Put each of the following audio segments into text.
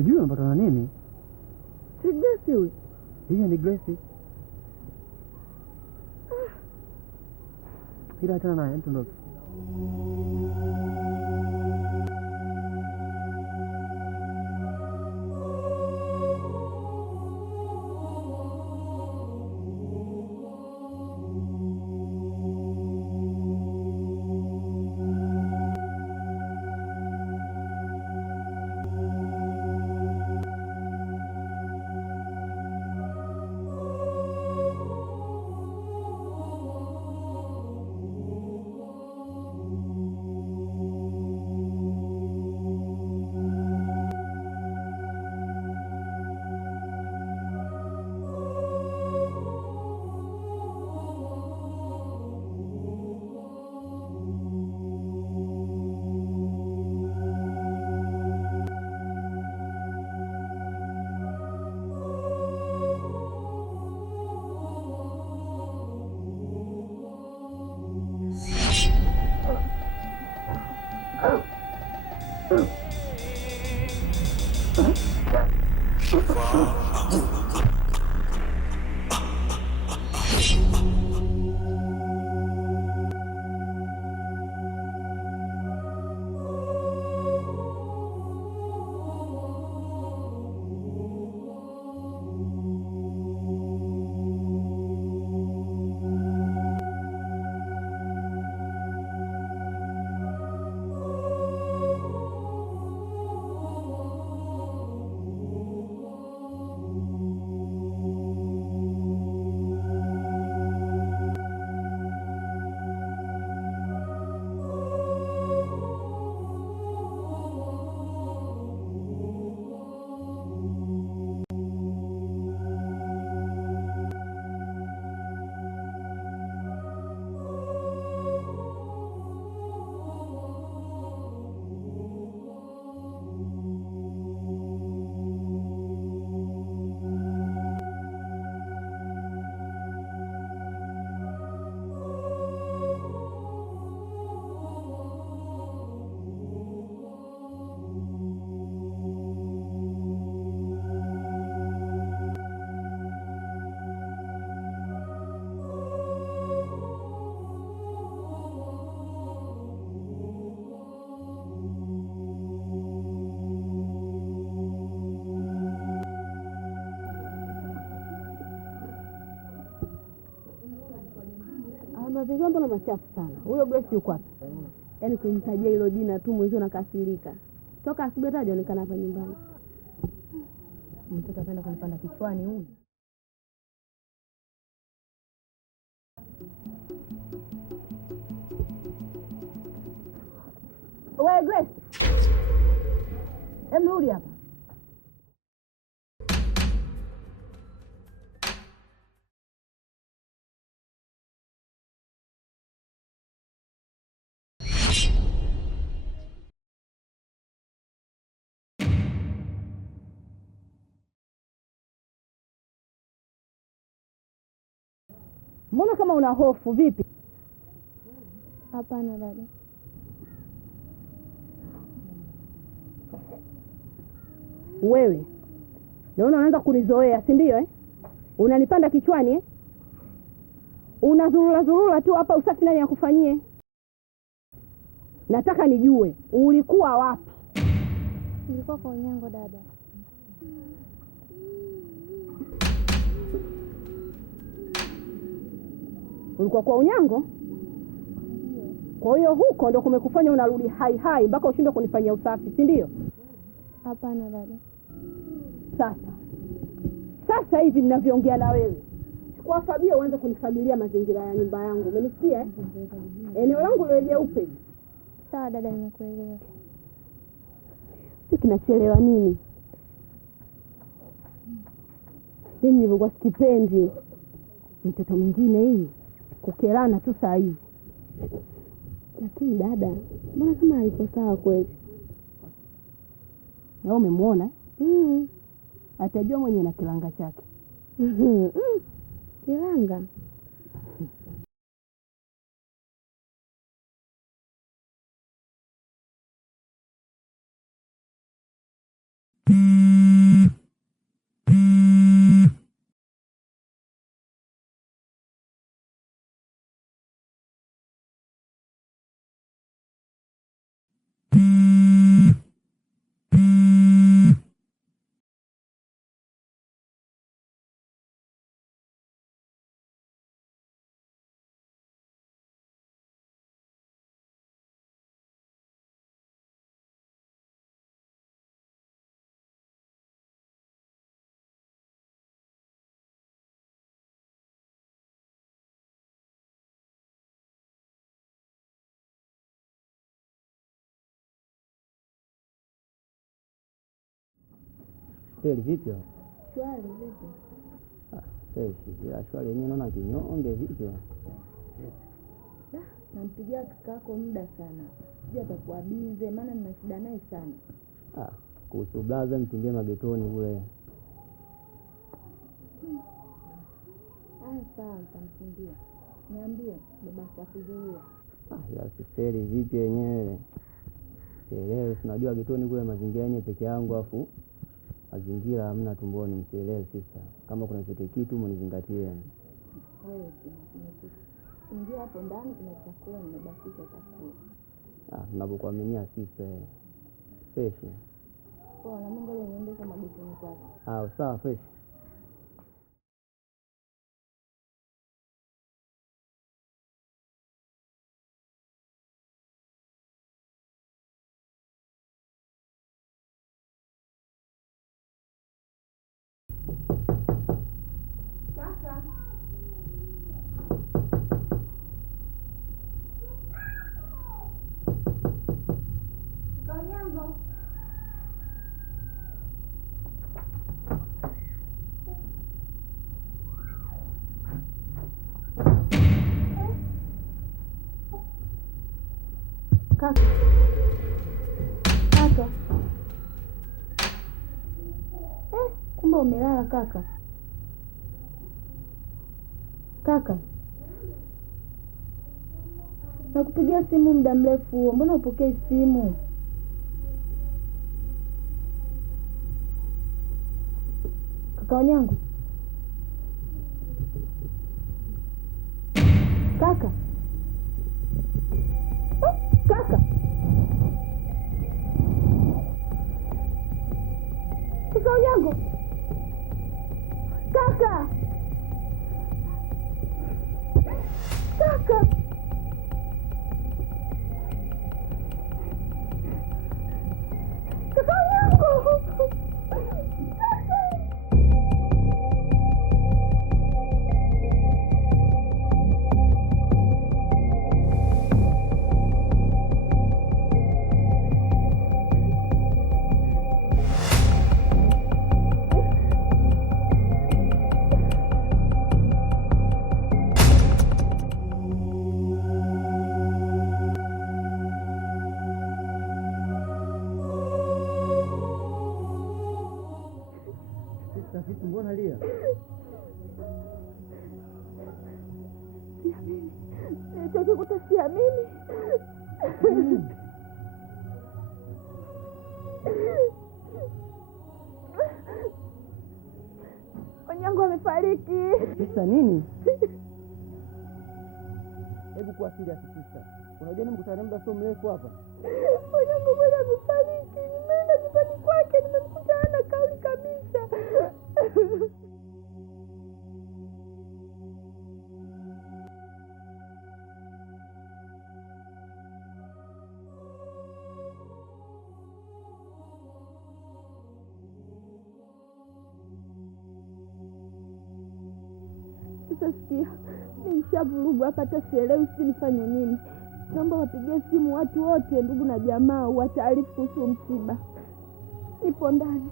Sijui unapata na nini? Si Grace huyu? Hiyo ni Grace. Ila achana naye, mtondoke. Mazingira mbona machafu sana? Huyo Grace yuko wapi? Yaani kunitajia hilo jina tu mwenzio nakasirika. Toka asubuhi hata hajaonekana hapa nyumbani. Mtoto ataenda kunipanda kichwani huyu. Wewe Grace. Rudi hapa. Mbona kama una hofu vipi? Hapana dada. Wewe naona unaanza kunizoea, si ndio Unanipanda kichwani Unazurura tu hapa, usafi nani akufanyie? Nataka nijue ulikuwa wapi? Nilikuwa kwa Unyango dada. Ulikuwa kwa Unyango? Kwa hiyo huko ndo kumekufanya unarudi hai mpaka ushindwe kunifanyia usafi, si ndio? Hapana dada. Sasa hivi ninavyoongea na wewe, chukua fagio uanze kunifagilia mazingira ya nyumba yangu. Umenisikia? Eneo langu lile jeupe. Sawa dada, nimekuelewa. Kinachelewa nini? Yaani nilikuwa sikipendi mtoto mwingine hii kukelana tu saa hizi. Lakini dada, mbona kama haipo sawa kweli? Na umemuona? Atajua mwenye na kilanga chake. Kilanga? Steli vipi? Shwari vipi? Fresh. Ila shwari yenyewe naona kinyonge vipi? Nampigia kakaako muda sana. Sija atakuwa bize maana nina shida naye sana. Kuhusu blaza mtimbie magetoni kule. Sawa nitamkimbia. Niambie baba atakuzuia. Ya Steli vipi yenyewe? Sielewi, unajua getoni kule mazingira yenyewe peke yangu afu mazingira hamna tumboni, msielewe sasa. Kama kuna chochote kitu mnizingatie. Wewe ingia hapo ndani na chakula nimebakisha chakula. Ninapokuaminia sasa. Fresh. Na Mungu leo niende kwa magetoni kwake. Sawa fresh. Kaka. Kumbe umelala kaka. Kaka. Nakupigia simu muda mrefu huo. Mbona upokei simu? Kaka wanyangu. Kaka. Kaka. Kaka wanyangu. Kaka. Kaka. Kaka wanyangu. Vipi mbona lia? Siamini. Nilichokikuta siamini. Wanyangu amefariki. Sasa nini? Hebu kuwa serious sister. Unajua nimekutana muda sio mrefu hapa. Wanyangu bwana amefariki. Nimeenda nyumbani kwake nimemkuta hana kauli kabisa. Sasa sikia, nimeshavurugwa hapa hata sielewi sisi nifanye nini. Naomba wapigie simu watu wote, ndugu na jamaa, wataarifu kuhusu msiba. Nipo ndani.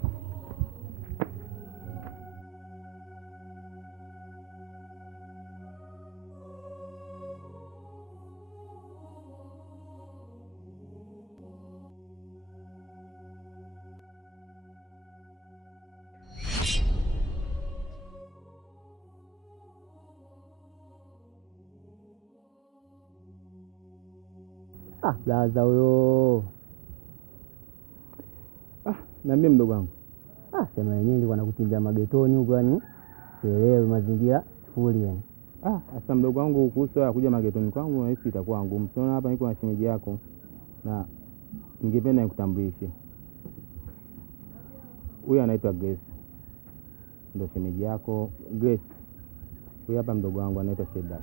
Blaza huyo. Niambie mdogo wangu. Sema yenyewe nilikuwa nakutimbia magetoni huko yani. Sielewi mazingira sifuri yani. Sasa mdogo wangu kuhusu kuja magetoni kwangu nahisi itakuwa ngumu. Unaona hapa niko na shemeji yako na ningependa nikutambulishe. Huyu anaitwa Grace. Ndio shemeji yako Grace. Huyu hapa mdogo wangu anaitwa Shedrack.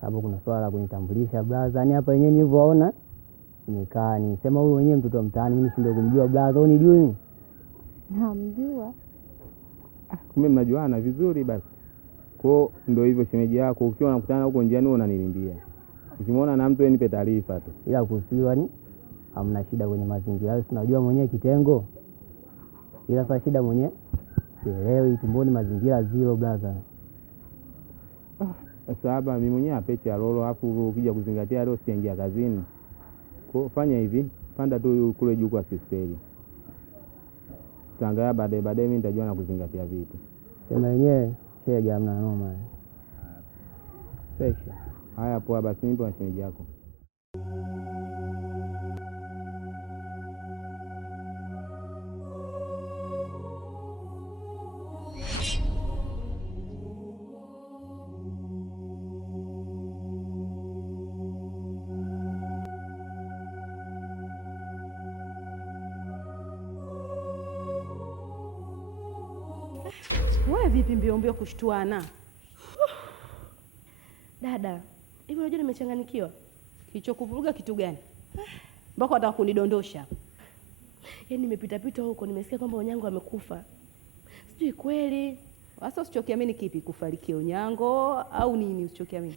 Hapo kuna swala la kunitambulisha blaza. Yaani hapa yenyewe nilivyoona nimekaa ni sema huyu wenyewe mtoto wa mtaani mimi nishindwe kumjua blaza, unijui mimi? Namjua. Kumbe mnajuana vizuri basi. Kwa ndio hivyo shemeji yako ukiwa unakutana huko njiani unanilindia. Ukimwona na mtu nipe taarifa tu. Ila kuhusu yani hamna shida kwenye mazingira. Wewe unajua mwenyewe kitengo. ila sasa shida mwenyewe sielewi, tumboni mazingira zero brother. Sasa hapa mimi mwenyewe apeche alolo, afu ukija kuzingatia leo siingia kazini. Kwa fanya hivi, panda tu kule juu kwa sisteri. Tutaangalia baadaye mimi nitajua na kuzingatia vipi. Sema wenyewe shega hamna noma. Fresh. Haya poa, basi nipo na shemeji yako. Wewe vipi mbio kushtuana? Dada, hivi unajua nimechanganikiwa. Kilichokuvuruga kitu gani? Mpaka wataka kunidondosha. Yaani nimepita huko nimesikia kwamba Onyango amekufa. Sijui kweli. Sasa usichokiamini kipi, kufariki Onyango au nini usichokiamini?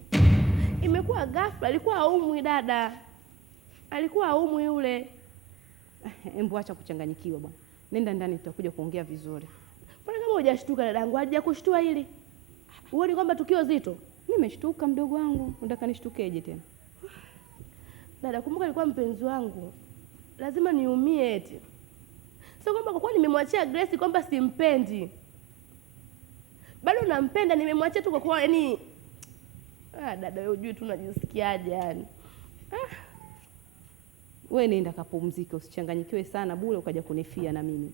Imekuwa ghafla, alikuwa haumwi dada. Alikuwa haumwi yule. Embu acha kuchanganyikiwa bwana. Nenda ndani tutakuja kuongea vizuri. Mbona kama hujashtuka dadangu? Haja kushtua hili. Uone kwamba tukio zito. Nimeshtuka mdogo wangu. Unataka nishtukeje tena? Dada, kumbuka alikuwa mpenzi wangu. Lazima niumie eti. Sio kwamba kwa kuwa nimemwachia Grace kwamba simpendi. Bado nampenda, nimemwachia tu kwa kuwa yani dada wewe hujui tu unajisikiaje yani. Wewe nenda kapumzike, usichanganyikiwe sana bure ukaja kunifia na mimi.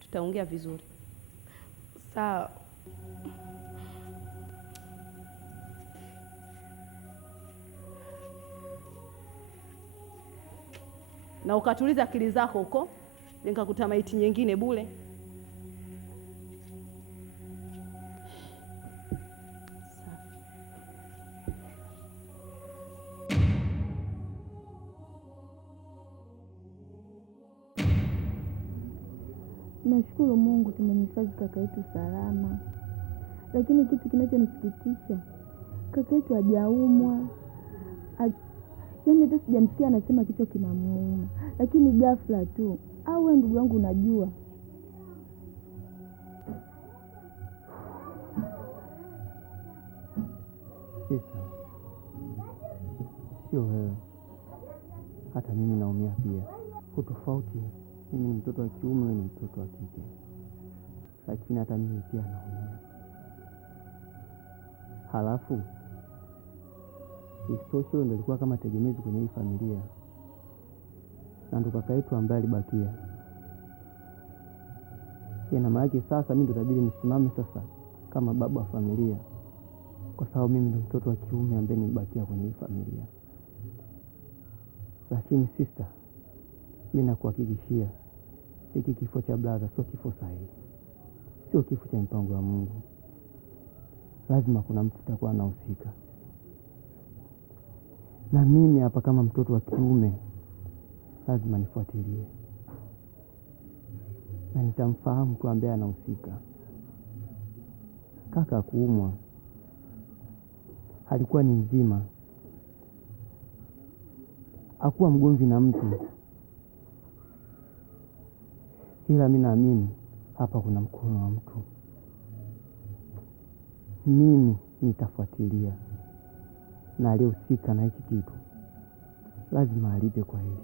Tutaongea vizuri. Sawa. Na ukatuliza akili zako huko, nikakuta maiti nyingine bure. Nashukuru Mungu tumemhifadhi kaka yetu salama. Lakini kitu kinachonisikitisha, kaka yetu hajaumwa. Yaani hata sijamsikia anasema kichwa kinamuuma. Lakini ghafla tu. Au wewe ndugu yangu unajua? Sister, sio wewe, hata mimi naumia pia. Utofauti, mimi ni mtoto wa kiume, wewe ni mtoto wa kike, lakini hata mimi pia naumia. Halafu isitoshe ndio ilikuwa kama tegemezi kwenye hii familia, na ndo kaka yetu ambaye alibakia. Na maana yake sasa mimi ndo itabidi nisimame sasa kama baba wa familia, kwa sababu mimi ndo mtoto wa kiume ambaye nimebakia kwenye hii familia. Lakini sister, mimi nakuhakikishia hiki kifo cha brother sio kifo sahihi, sio kifo cha mpango wa Mungu. Lazima kuna mtu atakuwa anahusika, na mimi hapa kama mtoto wa kiume lazima nifuatilie, na nitamfahamu mtu ambaye anahusika. Kaka kuumwa, alikuwa ni mzima, hakuwa mgomvi na mtu, ila mimi naamini hapa kuna mkono wa mtu. Mimi nitafuatilia, na aliyehusika na hiki kitu lazima alipe kwa hili.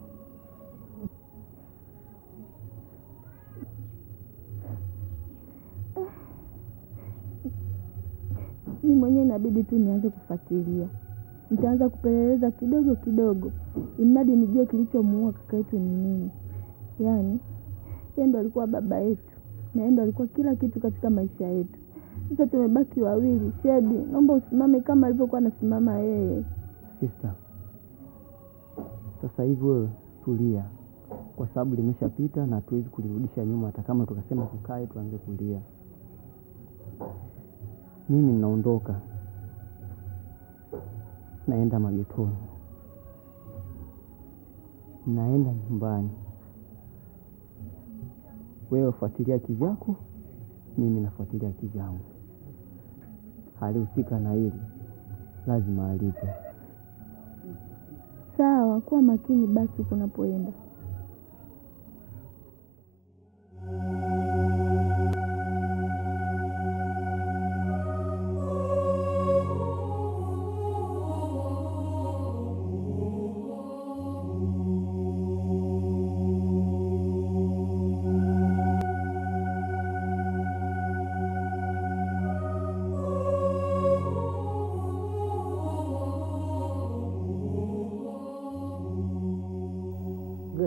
Mimi mwenyewe inabidi tu nianze kufuatilia. Nitaanza kupeleleza kidogo kidogo, imradi nijue kilichomuua kaka yetu ni nini. Yaani yeye ndo alikuwa baba yetu, na yeye ndo alikuwa kila kitu katika maisha yetu. Sasa tumebaki wawili. Shedi, naomba usimame kama alivyokuwa anasimama yeye. Sister, sasa hivi wewe tulia, kwa sababu limeshapita na hatuwezi kulirudisha nyuma. Hata kama tukasema tukae tuanze kulia, mimi ninaondoka, naenda magetoni, naenda nyumbani. Wewe fuatilia kivyako, mimi nafuatilia kivyangu. Alihusika na hili lazima alipe. Sawa, kuwa makini basi unapoenda.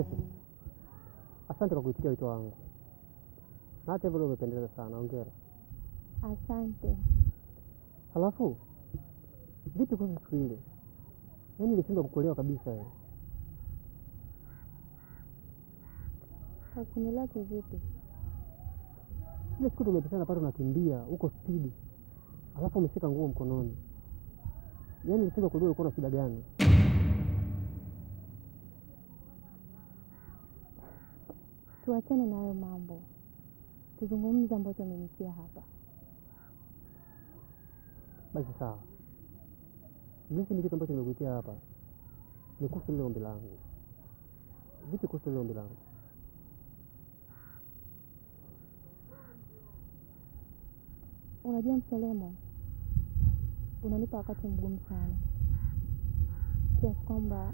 Grace, asante kwa kuitikia wito wangu. Na hata hivyo umependeza sana, hongera. Asante. Halafu vipi kuhusu siku ile? Yaani nilishindwa kukuelewa kabisa wewe. Hakunielewa kivipi? Ile siku tumepishana pale unakimbia huko spidi. Halafu umeshika nguo mkononi. Yaani nilishindwa kujua ulikuwa na shida gani. Tuachane na hayo mambo. Tuzungumze ambacho umenitia hapa. Basi sawa. Mimi ni kitu ambacho nimekuitia hapa. Ni kuhusu ile ombi langu. Vipi kuhusu ile ombi langu? Unajua Mselemo, unanipa wakati mgumu sana. Kiasi kwamba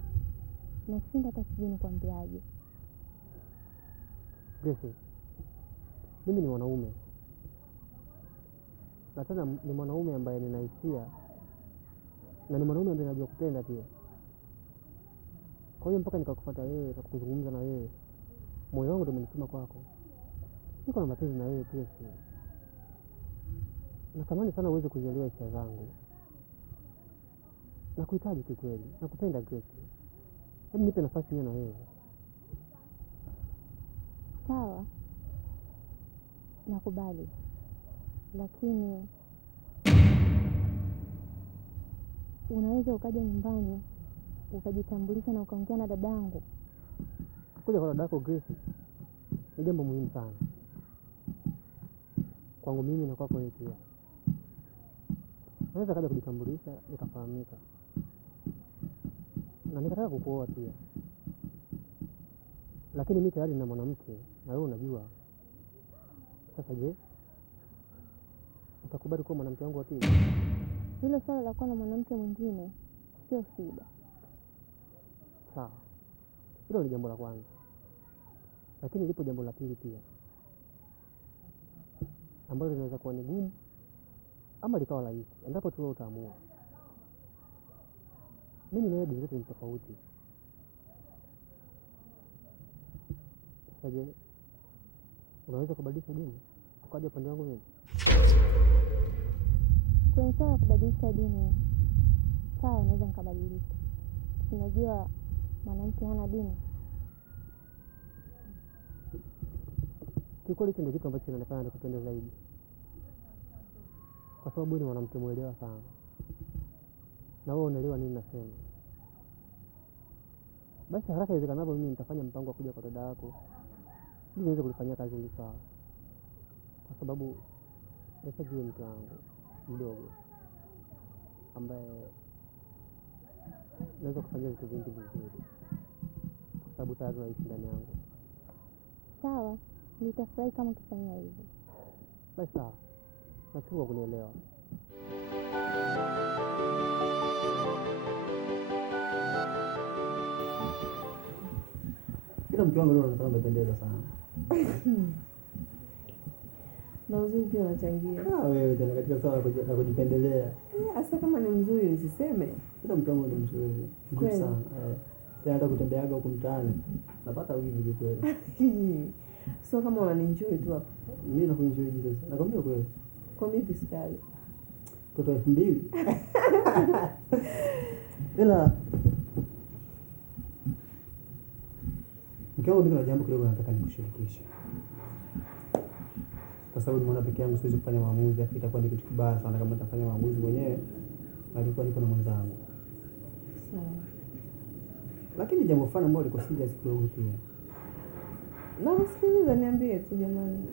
nashinda hata sijui nikwambiaje. Grace, mimi ni mwanaume. Na tena ni mwanaume ambaye nina hisia. Na ni mwanaume ambaye najua kupenda pia. Kwa hiyo mpaka nikakufuata wewe na kuzungumza na wewe, moyo wangu ndio umenituma kwako. Niko na mapenzi na wewe pia. Natamani sana uweze kuzielewa hisia zangu. Nakuhitaji kweli. Nakupenda Grace. Hebu nipe nafasi niwe na wewe. Sawa. Nakubali. Lakini unaweza ukaja nyumbani ukajitambulisha na ukaongea na dadangu. Kuja kwa dadako Grace ni jambo muhimu sana kwangu mimi na kwako wewe pia. Naweza kaja kujitambulisha nikafahamika. Na nikataka kukuoa pia. Lakini mimi tayari nina mwanamke na wewe unajua. Sasa je, utakubali kuwa mwanamke wangu wa pili? Hilo swala la kuwa na mwanamke mwingine sio shida. Sawa. Hilo ni jambo la kwanza. Lakini lipo jambo la pili pia, ambalo linaweza kuwa ni gumu ama likawa rahisi, endapo tu wewe utaamua. Mimi na wewe dini zetu ni tofauti. Sasa je, unaweza kubadilisha dini ukaja upande wangu mimi? Kwenye swala la kubadilisha dini, sawa, naweza nikabadilisha. Unajua mwanamke hana dini. Kikweli hicho ndio kitu ambacho kinanifanya nikupende zaidi. Kwa sababu wewe ni mwanamke mwelewa sana. Na wewe unaelewa nini nasema. Basi haraka iwezekanavyo mimi nitafanya mpango wa kuja kwa dada yako ili niweze kulifanyia kazi hili sawa. Kwa sababu nishajua mke wangu mdogo ambaye naweza kufanya vitu vingi vizuri. Kwa sababu tayari unaishi ndani yangu. Sawa, nitafurahi kama ukifanya hivyo. Basi sawa. Nashukuru kwa kunielewa. Kila mke wangu leo anaonekana amependeza sana. Na uzuri pia unachangia. Wewe tena katika swala la kujipendelea. Hasa kama ni mzuri nisiseme. Kila mke wangu ni mzuri. Mzuri sana. Hata kutembeaga huko mtaani napata wivu kweli. Sio kama unanienjoy tu hapa. Mimi nakuenjoy sasa. Nakwambia kweli. Kwa mimi fiskali. Toto 2000. Ila mke wangu niko na jambo kidogo nataka nikushirikishe. Kwa sababu nimeona peke yangu siwezi kufanya maamuzi, afu itakuwa ni kitu kibaya sana kama nitafanya maamuzi mwenyewe na nilikuwa niko na mwenzangu. Sawa. Lakini jambo fulani ambalo liko serious kidogo pia. Na usikiliza niambie tu jamani.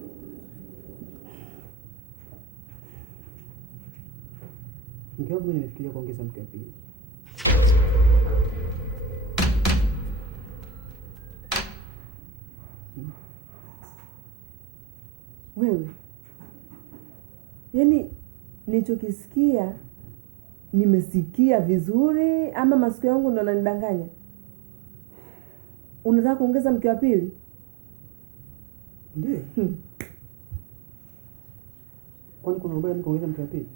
Mke wangu nimefikiria kuongeza mke wa pili. Wewe. Yaani nilichokisikia nimesikia vizuri ama masikio yangu ndo yananidanganya? Unataka kuongeza mke wa pili? Ndiyo. Kwani kuna ubaya ni kuongeza mke wa pili?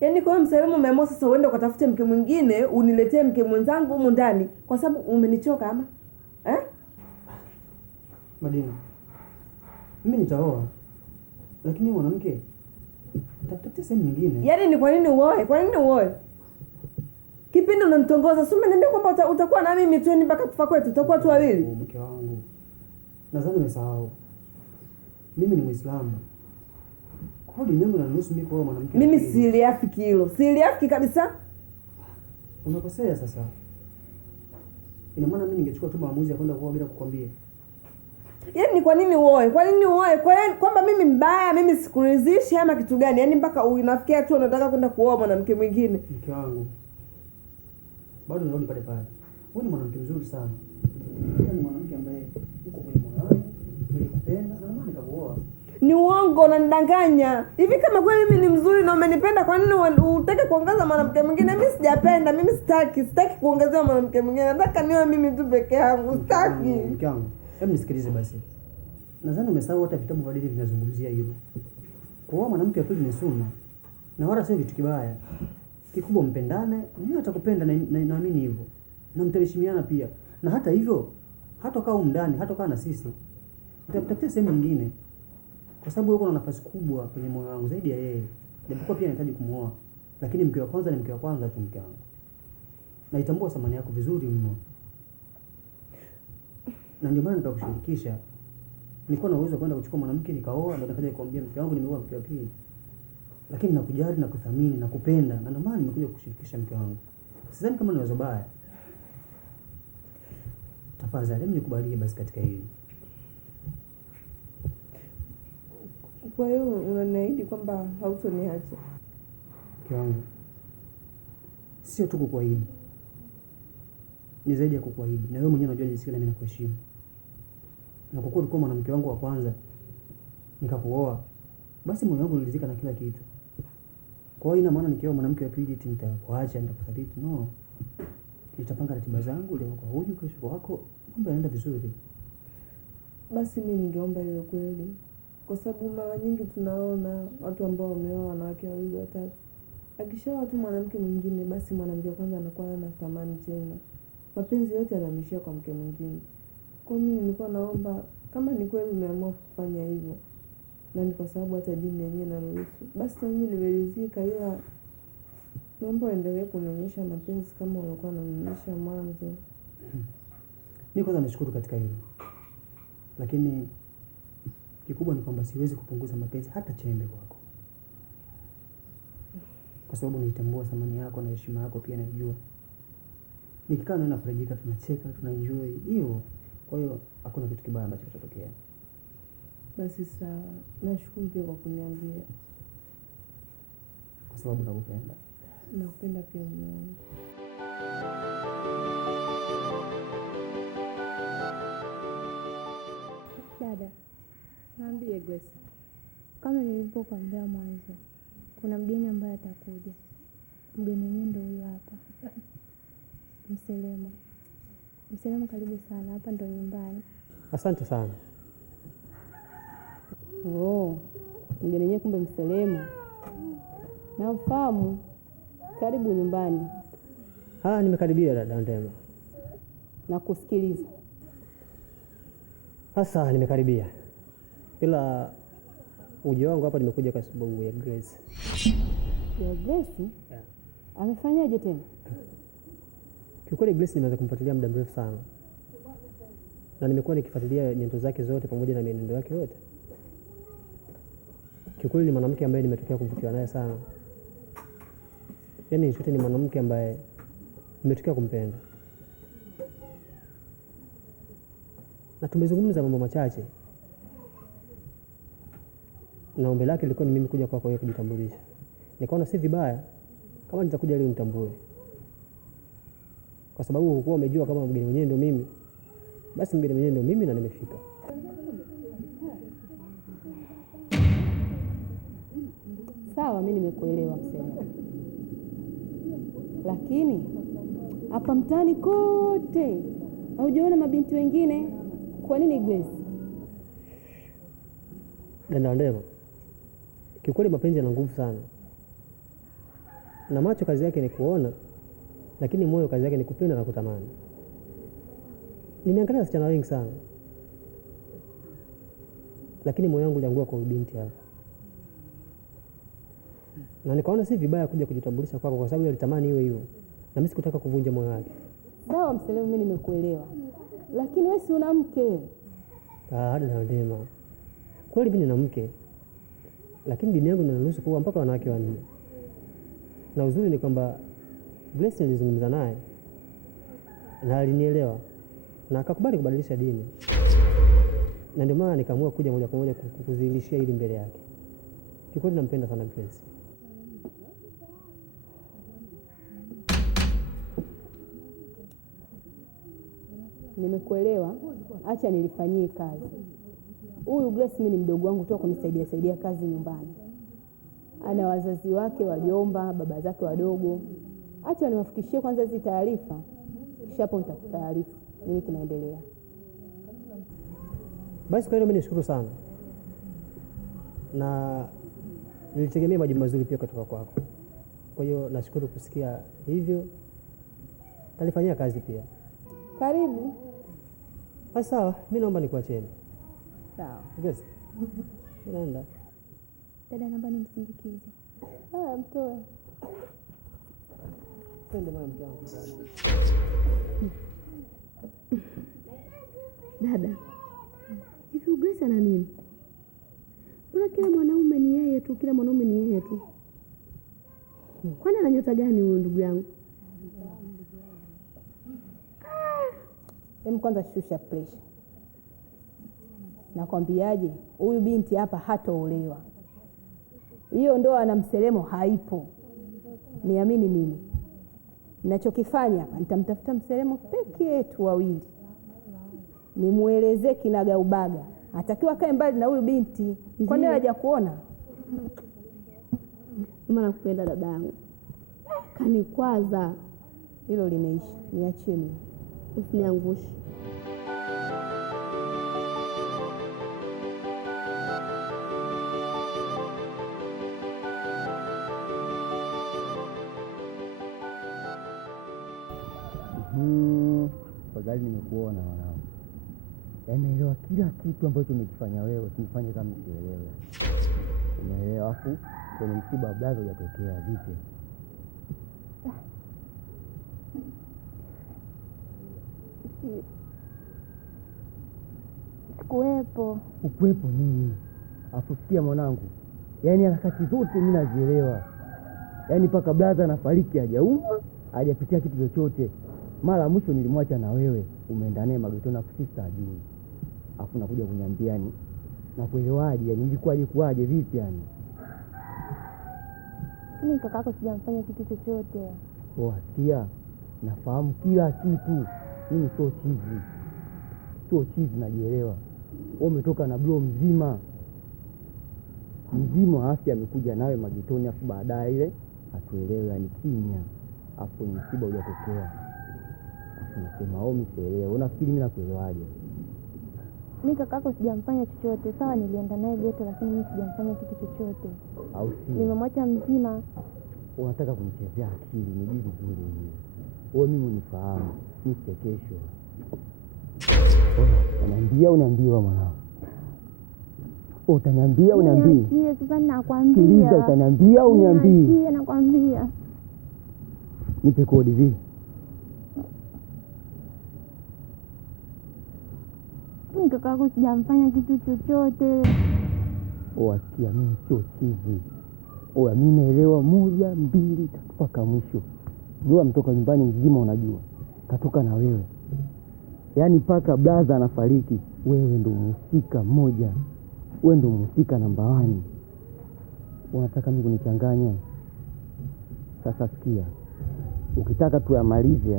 Yaani kwa Mselemo umeamua sasa uende ukatafute mke mwingine uniletee mke mwenzangu humu ndani kwa sababu umenichoka ama? Madina, mimi nitaoa, lakini mwanamke tafuta sehemu nyingine. Yaani ni kwa nini uoe? Kwa nini uoe? Kipindi unanitongoza, si umeniambia kwamba utakuwa na mimi tu mpaka kufa kwetu, tutakuwa tu wawili. Mke wangu, nadhani umesahau. Mimi ni Muislamu. Kwa hiyo dini inaruhusu mimi kuoa mwanamke. Mimi siliafiki hilo. Siliafiki kabisa. Unakosea sasa. Ina maana mimi ningechukua tu maamuzi ya kwenda kuoa bila kukwambia. Yaani ni kwa nini uoe? Kwa nini uoe? Kwamba mimi mbaya, mimi sikuridhishi ama kitu gani? Yaani mpaka unafikia tu unataka kwenda kuoa mwanamke mwingine. Mke wangu, bado narudi pale pale. Wewe ni mwanamke mzuri sana. Ni mwanamke ambaye uko kwenye moyo wangu, nilikupenda na maana nikakuoa. Ni uongo, unanidanganya. Hivi kama kweli mimi ni mzuri na umenipenda, kwa nini utake kuongeza mwanamke mwingine? Mimi sijapenda, mimi sitaki kuongezewa mwanamke mwingine. Nataka niwe mimi tu peke yangu, sitaki. Mke wangu, hebu nisikilize basi. Nadhani umesahau hata vitabu vya dini vinazungumzia hilo. Kuoa mwanamke wa pili ni sunna. Na wala sio kitu kibaya. Kikubwa mpendane, naye atakupenda na naamini hivyo. Na mtaheshimiana pia. Na hata hivyo, hata kaa huko ndani, hata kaa na sisi. Nitafutia sehemu nyingine. Kwa sababu wewe una nafasi kubwa kwenye moyo wangu zaidi ya yeye. Japokuwa pia nahitaji kumuoa. Lakini mke wa kwanza ni mke wa kwanza tu, mke wangu. Naitambua thamani yako vizuri mno. Na ndio maana nikakushirikisha. Nilikuwa na uwezo kwenda kuchukua mwanamke nikaoa, ndio nikaja kukwambia mke wangu nimeoa mke wa pili. Lakini nakujali na kuthamini na kupenda, na ndio maana nimekuja kukushirikisha mke wangu. Sidhani kama ni wazo baya. Tafadhali nikubalie basi katika hili. Kwa hiyo unaniahidi kwamba hautoniacha? Mke wangu, sio tu kukuahidi, ni zaidi ya kukuahidi. Na wewe mwenyewe unajua jinsi gani mimi nakuheshimu. Na kwa kuwa ulikuwa mwanamke wangu wa kwanza, nikakuoa, basi moyo wangu uliridhika na kila kitu. Kwa hiyo ina maana nikioa mwanamke wa pili eti nitakuacha, nitakusaliti? No. Nitapanga ratiba zangu, leo kwa huyu, kesho kwa wako, mambo yanaenda vizuri. Basi mimi ningeomba iwe kweli. Kwa sababu mara nyingi tunaona watu ambao wameoa wanawake wawili watatu, akishaoa tu mwanamke mwingine, basi mwanamke wa kwanza anakuwa hana thamani tena. Mapenzi yote yanahamishia kwa mke mwingine. Kwa mimi nilikuwa naomba kama ni kweli umeamua kufanya hivyo, na ni kwa sababu hata dini yenyewe inaruhusu, basi na mimi nimeridhika, ila naomba uendelee kunionyesha mapenzi kama ulikuwa unanionyesha mwanzo. Mimi kwanza nashukuru katika hilo. Lakini kikubwa ni kwamba siwezi kupunguza mapenzi hata chembe kwako. Kwa sababu nitambua thamani yako na heshima yako pia naijua. Nikikaa na nafarijika, tunacheka, tunaenjoy hiyo. Kwa hiyo hakuna kitu kibaya ambacho kitatokea. Basi sawa. Nashukuru pia kwa kuniambia. Kwa sababu nakupenda. Nakupenda pia mume wangu. Dada, naambie Grace. Kama nilivyokuambia mwanzo, kuna mgeni ambaye atakuja. Mgeni wenyewe ndio huyo hapa. Mselema. Mselema, karibu sana. Hapa ndo nyumbani. Asante sana. Oh, mgeni wenyewe kumbe Mselema. Nafahamu. Karibu nyumbani. Nimekaribia dada Ndema. Nakusikiliza. Sasa nimekaribia. Ila uje wangu hapa nimekuja kwa sababu ya Grace. Ya Grace? Yeah. Amefanyaje tena? Kiukweli Grace nimeanza kumfuatilia muda mrefu sana. Na nimekuwa nikifuatilia nyendo zake zote pamoja na mienendo yake yote. Kiukweli ni mwanamke ambaye nimetokea kuvutiwa naye sana. Yaani ni mwanamke ambaye nimetokea kumpenda. Na tumezungumza mambo machache. Na ombi lake lilikuwa ni mimi kuja kwako wewe kujitambulisha. Nikaona si vibaya kama nitakuja leo nitambue. Kwa sababu hukuwa umejua kama mgeni mwenyewe ndio mimi. Basi mgeni mwenyewe ndio mimi na nimefika. Sawa, mimi nimekuelewa Mselema. Lakini hapa mtaani kote haujaona mabinti wengine. Kwa nini Grace? Dada Ndema, kiukweli mapenzi yana nguvu sana. Na macho kazi yake ni kuona, lakini moyo kazi yake ni kupenda na kutamani. Nimeangalia wasichana wengi sana, lakini moyo wangu uliangua kwa binti hapa, na nikaona si vibaya kuja kujitambulisha kwako kwa sababu alitamani iwe hivyo, na mimi sikutaka kuvunja moyo wake. Sawa Mselemu, mimi nimekuelewa, lakini wewe si una mke? Hadi na ndema kweli, mimi nina mke, lakini dini yangu inaruhusu kuwa mpaka wanawake wanne, na uzuri ni kwamba Grace nilizungumza naye na alinielewa na akakubali kubadilisha dini, na ndio maana nikaamua kuja moja kwa moja kukudhihirishia hili mbele yake. Kikweli nampenda sana Grace. Nimekuelewa, acha nilifanyie kazi. Huyu Grace mimi ni mdogo wangu tu kunisaidia kazi nyumbani. Ana wazazi wake, wajomba, baba zake wadogo. Acha niwafikishie kwanza hizi taarifa, kisha hapo nitakutaarifu nini kinaendelea. Basi kwa hiyo mimi nishukuru sana, na nilitegemea majibu mazuri pia kutoka kwako. Kwa hiyo nashukuru kusikia hivyo, talifanyia kazi pia. Karibu. Basi sawa, mimi naomba nikuacheni. Sawa. Grace, unaenda? Dada, naomba nimsindikize. Haya, mtoe. Twende mama, mke wangu. Dada, hivi Grace ana nini? Mbona kila mwanaume ni yeye tu, kila mwanaume ni yeye tu? Kwani ana nyota gani huyo ndugu yangu? Hem, kwanza shusha pressure. Nakwambiaje, huyu binti hapa hataolewa. Hiyo ndoa na Mselemo haipo. Niamini mimi. Ninachokifanya hapa nitamtafuta Mselemo peke yetu wawili. Nimuelezee kinaga ubaga. Atakiwa kae mbali na huyu binti. Kwa nini haja kuona? Mama nakupenda dadangu. Kanikwaza. Hilo limeisha. Niachie mimi. Usiniangushe. Fadhali nimekuona mwanangu. Yaani naelewa kila kitu ambacho umekifanya wewe, usinifanye kama sielewe. Unaelewa, afu kwenye msiba wa blaza hujatokea vipi? Sikuwepo. Ukwepo nini? Afu sikia mwanangu, yaani harakati zote mimi nazielewa. Yaani paka blaza anafariki hajauma, hajapitia kitu chochote. Mara mwisho nilimwacha na wewe, umeenda naye magetoni afu sister ajui. Afu nakuja kuniambia ni na kuelewaje, yani ilikuwaje vipi yani? Mimi kakako sijamfanya kitu chochote. Sikia, nafahamu kila kitu. Mimi sio chizi najielewa. Wewe umetoka na bro mzima afya amekuja nawe magetoni, afu baadaye ile atuelewe yani kimya. Afu msiba hujatokea. Nasema mimi sielewi. Unafikiri mimi nakuelewaje? Mimi kakako sijamfanya chochote. Sawa, nilienda naye geto, lakini mimi sijamfanya kitu chochote. Au si? Nimemwacha mzima. Unataka kunichezea akili, nijui vizuri mimi. Wewe mimi unifahamu, mimi kesho. Uniambia mwanangu. Utaniambia uniambie. Niachie sasa, nakwambia. Sikiliza, utaniambia uniambie. Niachie, nakwambia. Nipe kodi vipi? Mimi kakako sijamfanya kitu chochote. Wasikia, mimi sio chizi. Mimi naelewa 1, 2, 3 mpaka mwisho. Jua mtoka nyumbani mzima, unajua katoka na wewe. Yaani paka blaza anafariki, wewe ndo mhusika mmoja. Wewe ndo mhusika namba 1. Unataka mimi kunichanganya? Sasa sikia, ukitaka tu yamalize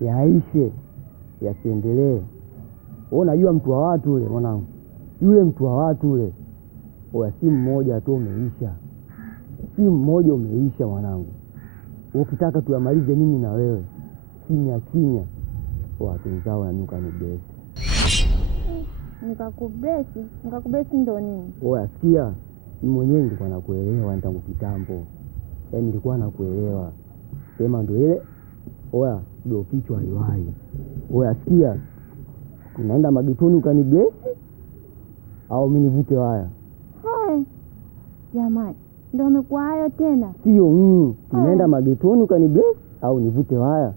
yaishe yasiendelee. Wewe unajua mtu wa watu ule mwanangu. Yule mtu wa watu ule. Si mmoja tu umeisha. Si mmoja umeisha mwanangu. Ukitaka tu yamalize mimi na wewe, kimya. Watu wenzao nanuka ni bless. Nikakubless ndo nini? Sikia, mimi mwenyewe nilikuwa nakuelewa tangu kitambo. Yaani nilikuwa nakuelewa. Sema ndo ile. Ndio kichwa aliwahi. Sikia, tunaenda magetoni ukanibless. au mimi nivute waya? Hai jamani, ndio amekuwa hayo tena? Sio tunaenda magetoni ukanibless au nivute waya?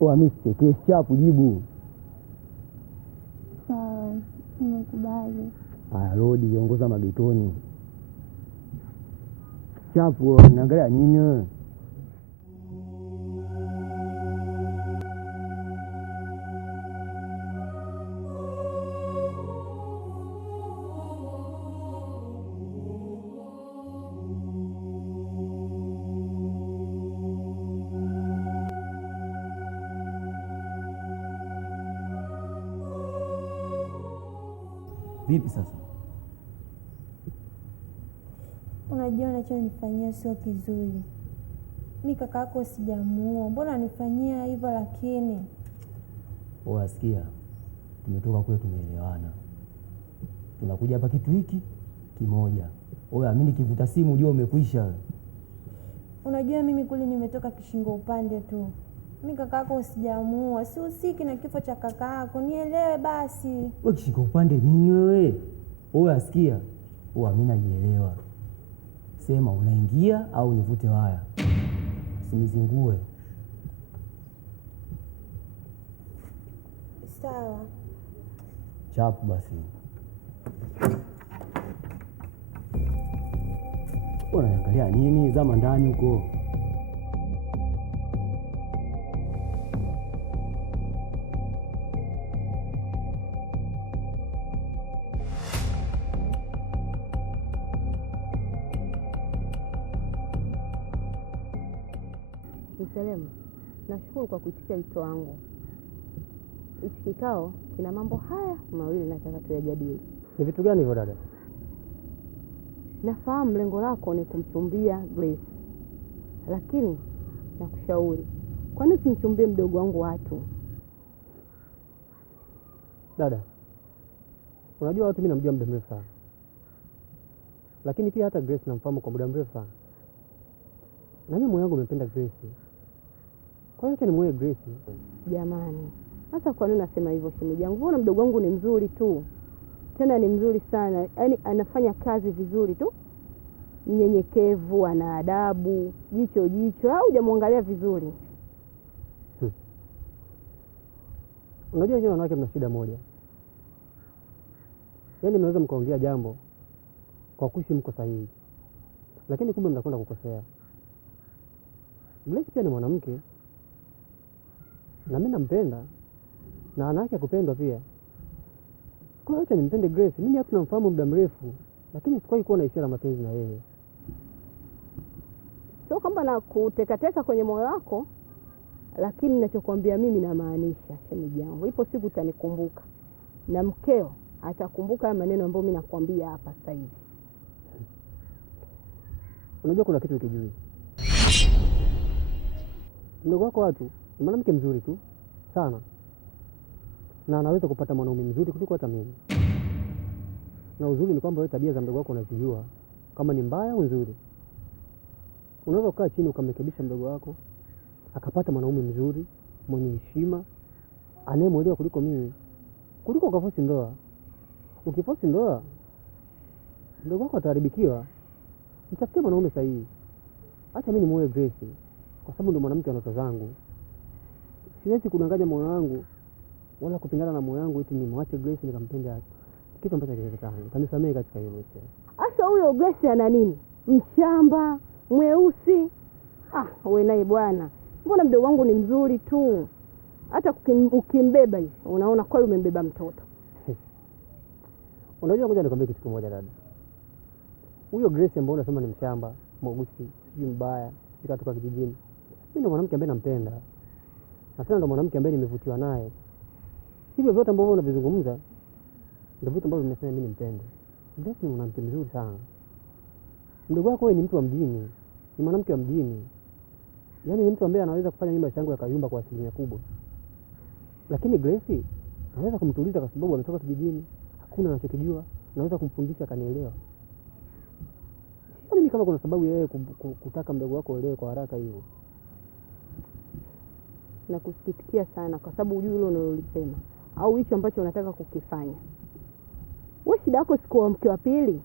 Mimi sichekeshe, chapu jibu. Sawa, nimekubali. Haya, Rodi ongoza magetoni. Chapu naangalia nini wewe? Vipi sasa? Unajua unachonifanyia sio kizuri. Mimi kaka yako sijamuoa, mbona nifanyia hivyo? Lakini wasikia, tumetoka kule tumeelewana, tunakuja hapa kitu hiki kimoja. Wewe amini kivuta simu ujue umekwisha. Unajua mimi kule nimetoka kishingo upande tu. Mimi kaka yako sijamuoa, sihusiki na kifo cha kaka yako, nielewe basi. Wewe kishingo upande nini wewe? Wewe asikia, wewe amini najielewa. Sema unaingia au nivute waya? Usinizingue. Sawa. Chapu basi. Unaangalia nini? Zama ndani huko. Mselemu, nashukuru kwa kuitikia wito wangu. Hichi kikao kina mambo haya mawili nataka tuyajadili. Ni vitu gani hivyo dada? Nafahamu lengo lako ni kumchumbia Grace, lakini nakushauri, kwani usimchumbie mdogo wangu watu? Dada, unajua watu mimi namjua muda mrefu sana, lakini pia hata Grace namfahamu kwa muda mrefu sana, na mimi moyo wangu umempenda Grace. Kwa hiyo ni moyo Grace. Jamani, sasa kwa nini unasema hivyo shemeji yangu? Mbona mdogo wangu ni mzuri tu, tena ni mzuri sana, yaani anafanya kazi vizuri tu, mnyenyekevu, ana adabu, jicho au hujamwangalia vizuri? Unajua wenyewe wanawake mna shida moja, yaani mnaweza mkaongea jambo kwa kuishi mko sahihi, lakini kumbe mnakwenda kukosea. Grace pia ni mwanamke na mimi nampenda na ana haki ya kupendwa pia. Kwa hiyo acha nimpende Grace. Mimi hapa namfahamu muda mrefu, lakini sikuwahi kuwa na hisia ya mapenzi na yeye. Sio kwamba na kutekateka kwenye moyo wako, lakini ninachokuambia mimi namaanisha shemeji yangu. Ipo siku utanikumbuka na mkeo atakumbuka maneno ambayo mimi nakwambia hapa sasa hivi. Unajua kuna kitu ukijui, mdogo wako watu ni mwanamke mzuri tu sana, na anaweza kupata mwanaume mzuri kuliko hata mimi. Na uzuri ni kwamba wewe tabia za mdogo wako unazijua, kama ni mbaya au nzuri. Unaweza kukaa chini ukamrekebisha mdogo wako akapata mwanaume mzuri mwenye heshima anayemwelewa kuliko mimi, kuliko ukafosi ndoa. Ukifosi ndoa mdogo wako ataharibikiwa. Mtafutie mwanaume sahihi. Acha mimi nimuoe Grace kwa sababu ndio mwanamke wa ndoto zangu. Siwezi kudanganya moyo wangu wala kupingana na moyo wangu eti nimwache Grace nikampende kitu ambacho hakiwezekani. Utanisamehe katika hilo. Sasa huyo Grace ana nini? Mshamba, mweusi. Wewe naye bwana. Mbona mdogo wangu ni mzuri tu. Hata ukimbeba hivi unaona kweli umembeba mtoto. Unajua ngoja nikwambie kitu kimoja dada. Huyo Grace ambaye unasema ni mshamba, mweusi, sijui mbaya, sikatoka kijijini. Mimi ni mwanamke ambaye nampenda. Na tena ndo mwanamke ambaye nimevutiwa naye. Hivyo vyote ambavyo unavizungumza ndio vitu ambavyo vinafanya mimi nimpende. Grace ni mwanamke mzuri sana. Mdogo wako wewe ni mtu wa mjini, ni mwanamke wa mjini. Yaani ni mtu ambaye anaweza kufanya mimi maisha yangu yakayumba kwa asilimia kubwa. Lakini Grace naweza kumtuliza kwa sababu ametoka kijijini, hakuna anachokijua, naweza kumfundisha akanielewa. Mimi kama kuna sababu yeye kutaka mdogo wako aelewe kwa haraka hivyo. Na kusikitikia sana kwa sababu ujue hilo unalolisema. au hicho ambacho unataka kukifanya. Wewe shida yako sikuwa mke wa pili.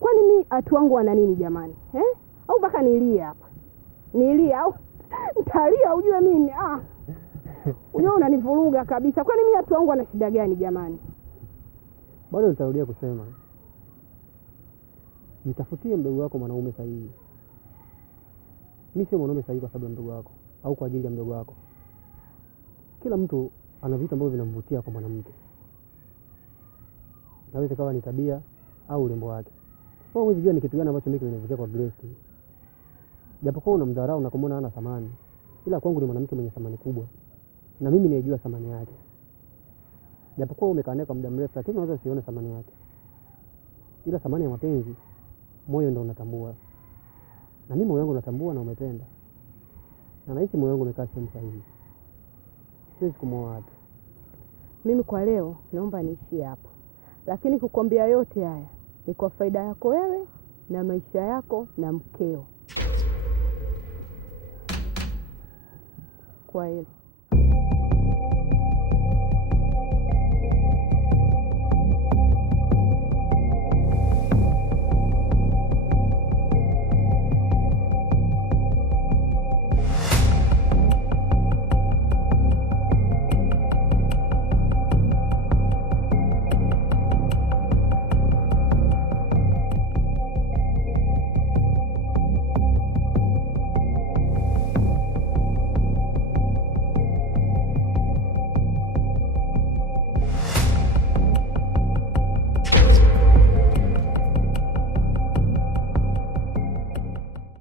Kwani mimi watu wangu wana nini jamani? Au mpaka nilie hapa? Nilie au nitalia ujue mimi? Unajua unanivuruga kabisa. Kwani mimi watu wangu wana shida gani jamani? Bado nitarudia kusema, nitafutie mdogo wako mwanaume sahihi. Mimi sio mwanaume sahihi kwa sababu ya mdogo wako au kwa ajili ya mdogo wako. Kila mtu ana vitu ambavyo vinamvutia kwa mwanamke. Naweza kawa ni tabia au urembo wake. Wewe huwezi jua ni kitu gani ambacho mimi kinavutia kwa Grace. Japokuwa unamdharau na kumwona hana thamani, ila kwangu ni mwanamke mwenye thamani kubwa. Na mimi naijua thamani yake. Japokuwa umekaa naye kwa muda mrefu, lakini unaweza usione thamani yake. Ila thamani ya mapenzi, moyo ndio unatambua. Na mimi moyo wangu unatambua na umependa. Na nahisi moyo wangu umekaa sehemu sahihi. Siwezi kumwoa watu. Mimi kwa leo naomba niishie hapo. Lakini kukwambia yote haya ni kwa faida yako wewe na maisha yako na mkeo. Kwa hilo